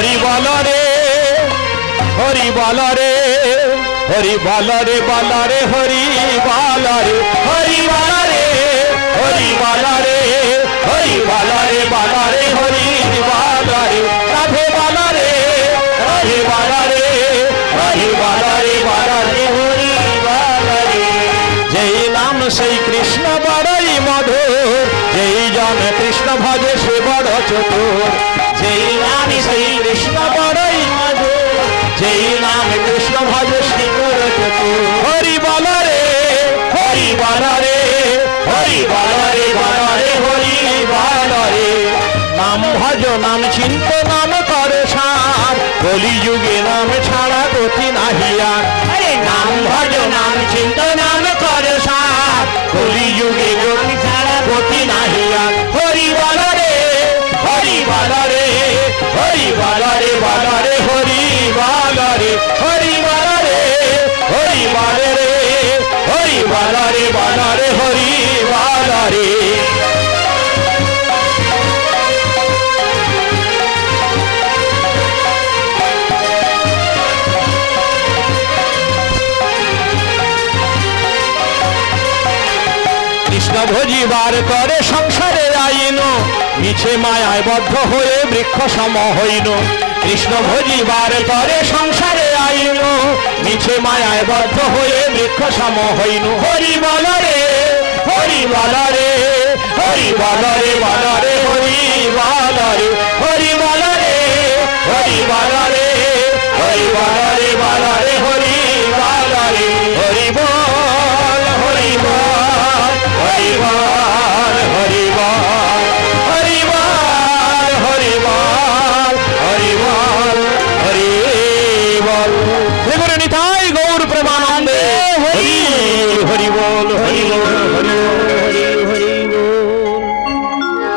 হরি বল রে হরি বল রে হরি বল রে বল রে হরি বল রে হরি বল রে হরি বল রে হরি বল রে বল রে হরি বল রে রাধে বল রে রাধে বল রে হরি বল রে বল রে হরি বল রে যেই নাম সেই কৃষ্ণ বড়ই মধুর যেই জন কৃষ্ণ ভজে সে বড় চতুর যেই নাম সেই কৃষ্ণ বড়ই মধুর যেই নাম কৃষ্ণ ভজে সে বড় চতুর হরি বল রে হরি বল রে হরি বল রে বল রে হরি বল রে নাম ভজ নাম চিন্ত নাম কর সার কলি যুগে নাম ছাড়া গতি নাহিয়া নাম ভজ নাম চিন্ত নাম কর সার কলি যুগে গতি ছাড়া গতি নাহিয়া হরি বল রে হরি বল রে হরি বল রে বল রে হরি বল রে হরি বল রে হরি বল রে হরি বল রে বল রে হরি বল রে কৃষ্ণ ভজিবার করে সংসারে আইন মিছে মায়ায় বদ্ধ হয়ে বৃক্ষ সম হইন কৃষ্ণ ভজিবার করে সংসারে আইন মিছে মায়ায় বদ্ধ হয়ে বৃক্ষ সম হইন হরি বল রে হরি বল রে হরি বল রে বল রে হরি বল রে হরি বল রে হরি বল রে হরি বল রে বল রে হরি বল রে হরি বল হরি বল হরি বল হরি বল হরি বল হরি বল হরি বল হরি বল নিতাই গৌর প্রমাণ